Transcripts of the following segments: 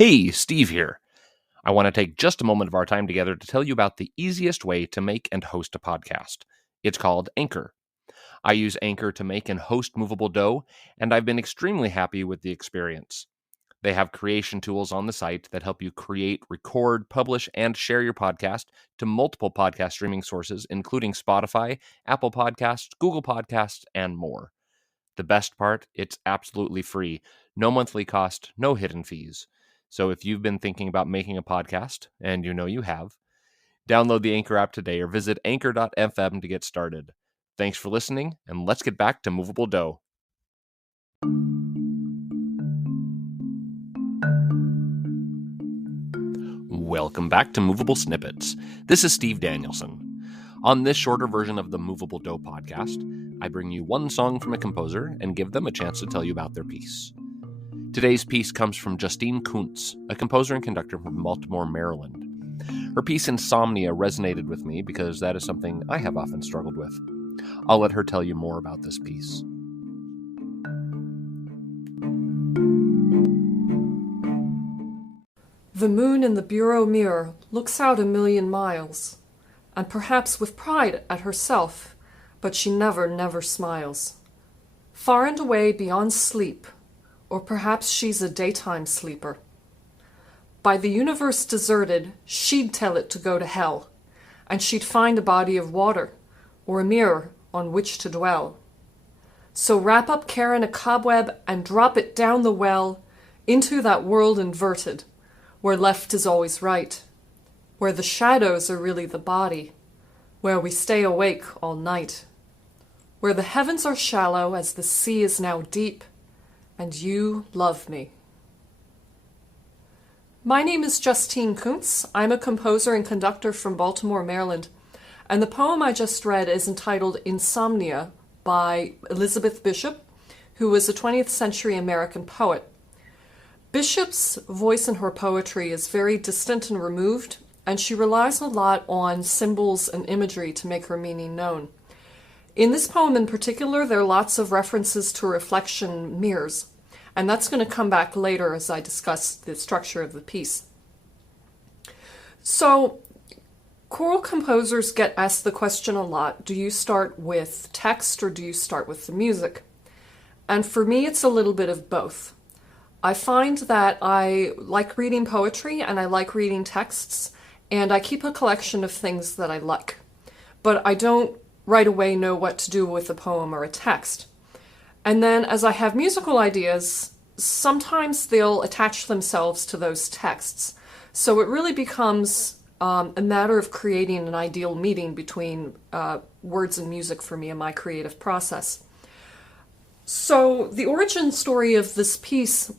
Hey, Steve here. I want to take just a moment of our time together to tell you about the easiest way to make and host a podcast. It's called Anchor. I use Anchor to make and host Moveable Dough, and I've been extremely happy with the experience. They have creation tools on the site that help you create, record, publish, and share your podcast to multiple podcast streaming sources, including Spotify, Apple Podcasts, Google Podcasts, and more. The best part, it's absolutely free. No monthly cost, no hidden fees. So if you've been thinking about making a podcast, and you know you have, download the Anchor app today or visit Anchor.fm to get started. Thanks for listening, and let's get back to Moveable Dough. Welcome back to Moveable Snippets. This is Steve Danielson. On this shorter version of the Moveable Dough podcast, I bring you one song from a composer and give them a chance to tell you about their piece. Today's piece comes from Justine Koontz, a composer and conductor from Baltimore, Maryland. Her piece Insomnia resonated with me because that is something I have often struggled with. I'll let her tell you more about this piece. The moon in the bureau mirror looks out 1,000,000 miles, and perhaps with pride at herself, but she never smiles. Far and away beyond sleep, or perhaps she's a daytime sleeper. By the universe deserted, she'd tell it to go to hell, and she'd find a body of water, or a mirror on which to dwell. So wrap up care in a cobweb and drop it down the well into that world inverted, where left is always right, where the shadows are really the body, where we stay awake all night, where the heavens are shallow as the sea is now deep, and you love me. My name is Justine Koontz. I'm a composer and conductor from Baltimore, Maryland, and the poem I just read is entitled Insomnia by Elizabeth Bishop, who was a 20th century American poet. Bishop's voice in her poetry is very distant and removed, and she relies a lot on symbols and imagery to make her meaning known. In this poem in particular, there are lots of references to reflection mirrors, and that's going to come back later as I discuss the structure of the piece. So, choral composers get asked the question a lot, do you start with text or do you start with the music? And for me, it's a little bit of both. I find that I like reading poetry and I like reading texts, and I keep a collection of things that I like. But I don't right away know what to do with a poem or a text. And then as I have musical ideas, sometimes they'll attach themselves to those texts. So it really becomes a matter of creating an ideal meeting between words and music for me in my creative process. So the origin story of this piece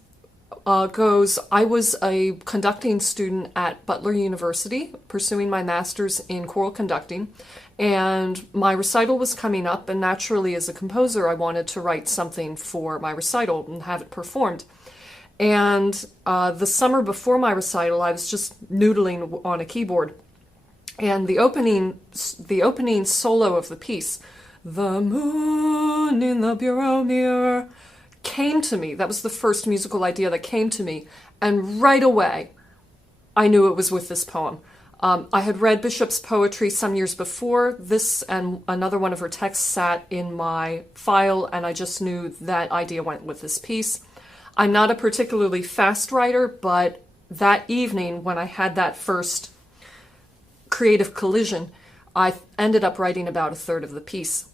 goes, I was a conducting student at Butler University, pursuing my master's in choral conducting, and my recital was coming up, and naturally as a composer I wanted to write something for my recital and have it performed. And the summer before my recital I was just noodling on a keyboard, and the opening solo of the piece, "The moon in the bureau mirror," came to me. That was the first musical idea that came to me, and right away I knew it was with this poem. I had read Bishop's poetry some years before. This and another one of her texts sat in my file, and I just knew that idea went with this piece. I'm not a particularly fast writer, but that evening when I had that first creative collision, I ended up writing about a third of the piece.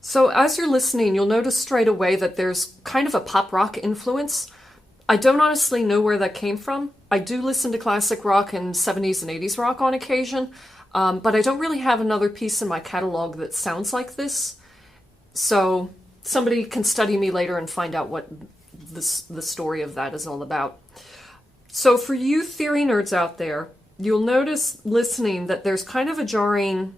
So as you're listening, you'll notice straight away that there's kind of a pop rock influence. I don't honestly know where that came from. I do listen to classic rock and 70s and 80s rock on occasion, but I don't really have another piece in my catalog that sounds like this. So somebody can study me later and find out what the story of that is all about. So for you theory nerds out there, you'll notice listening that there's kind of a jarring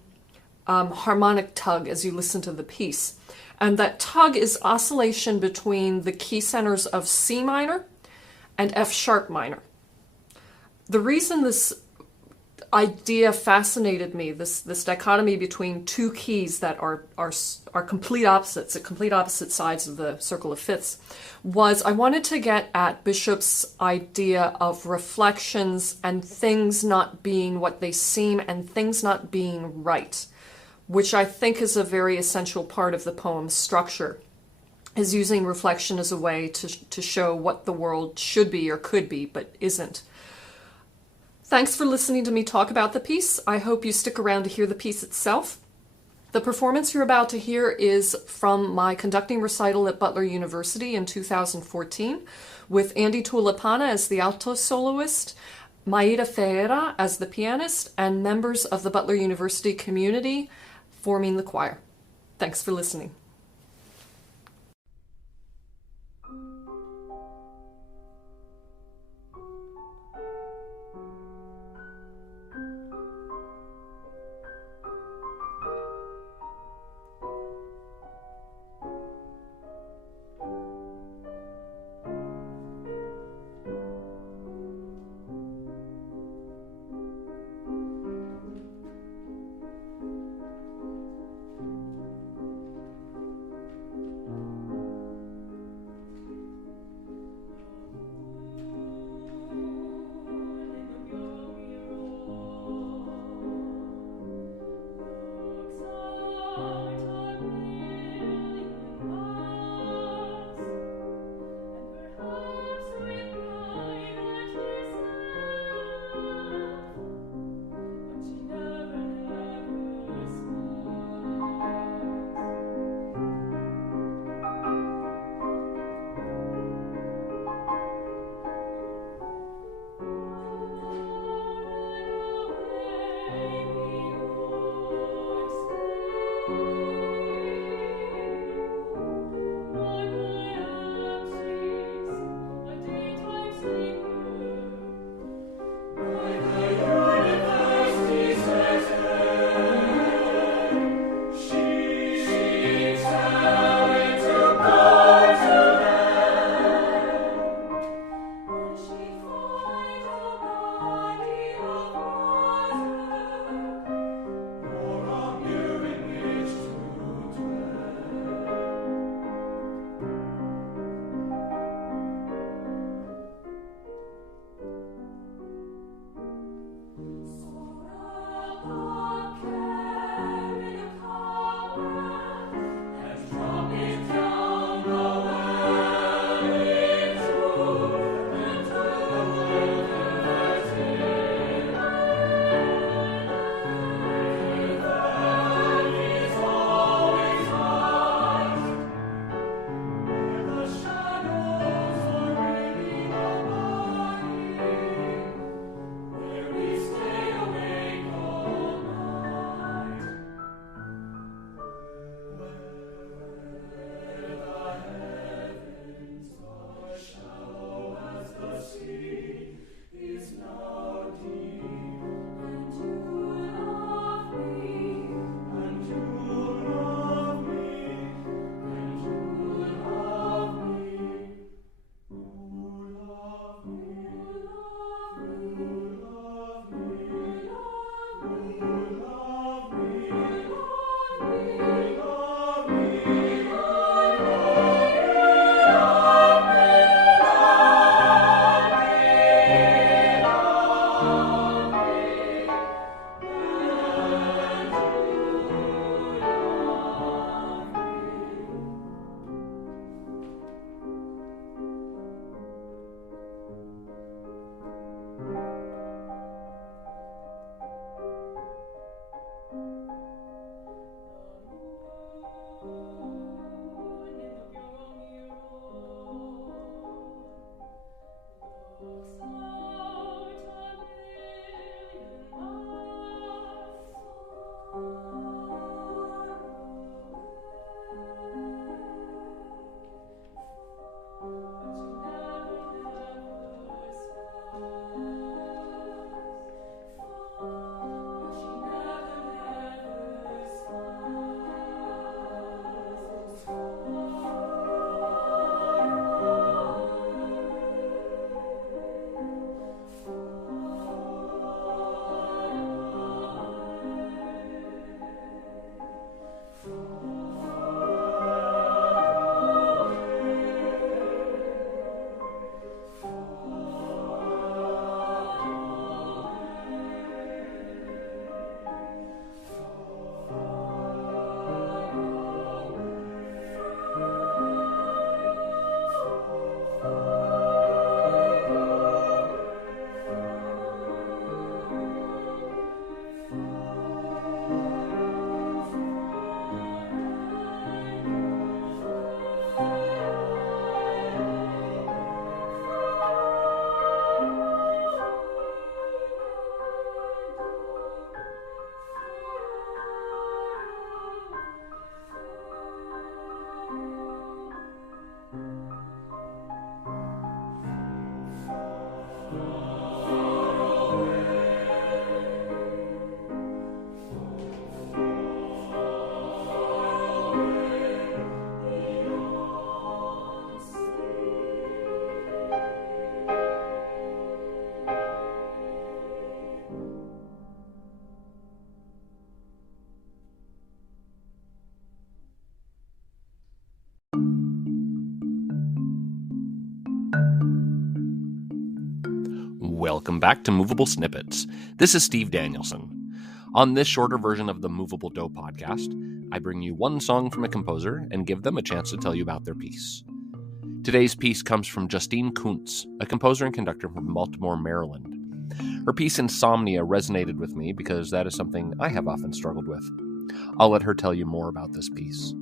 harmonic tug as you listen to the piece. And that tug is oscillation between the key centers of C minor and F sharp minor. The reason this idea fascinated me. This dichotomy between two keys that are complete opposites, at complete opposite sides of the circle of fifths, was I wanted to get at Bishop's idea of reflections and things not being what they seem and things not being right, which I think is a very essential part of the poem's structure, is using reflection as a way to show what the world should be or could be, but isn't. Thanks for listening to me talk about the piece. I hope you stick around to hear the piece itself. The performance you're about to hear is from my conducting recital at Butler University in 2014, with Andy Tulipana as the alto soloist, Maida Ferreira as the pianist, and members of the Butler University community forming the choir. Thanks for listening. Welcome back to Movable Snippets. This is Steve Danielson. On this shorter version of the Movable Do podcast, I bring you one song from a composer and give them a chance to tell you about their piece. Today's piece comes from Justine Koontz, a composer and conductor from Baltimore, Maryland. Her piece Insomnia resonated with me because that is something I have often struggled with. I'll let her tell you more about this piece.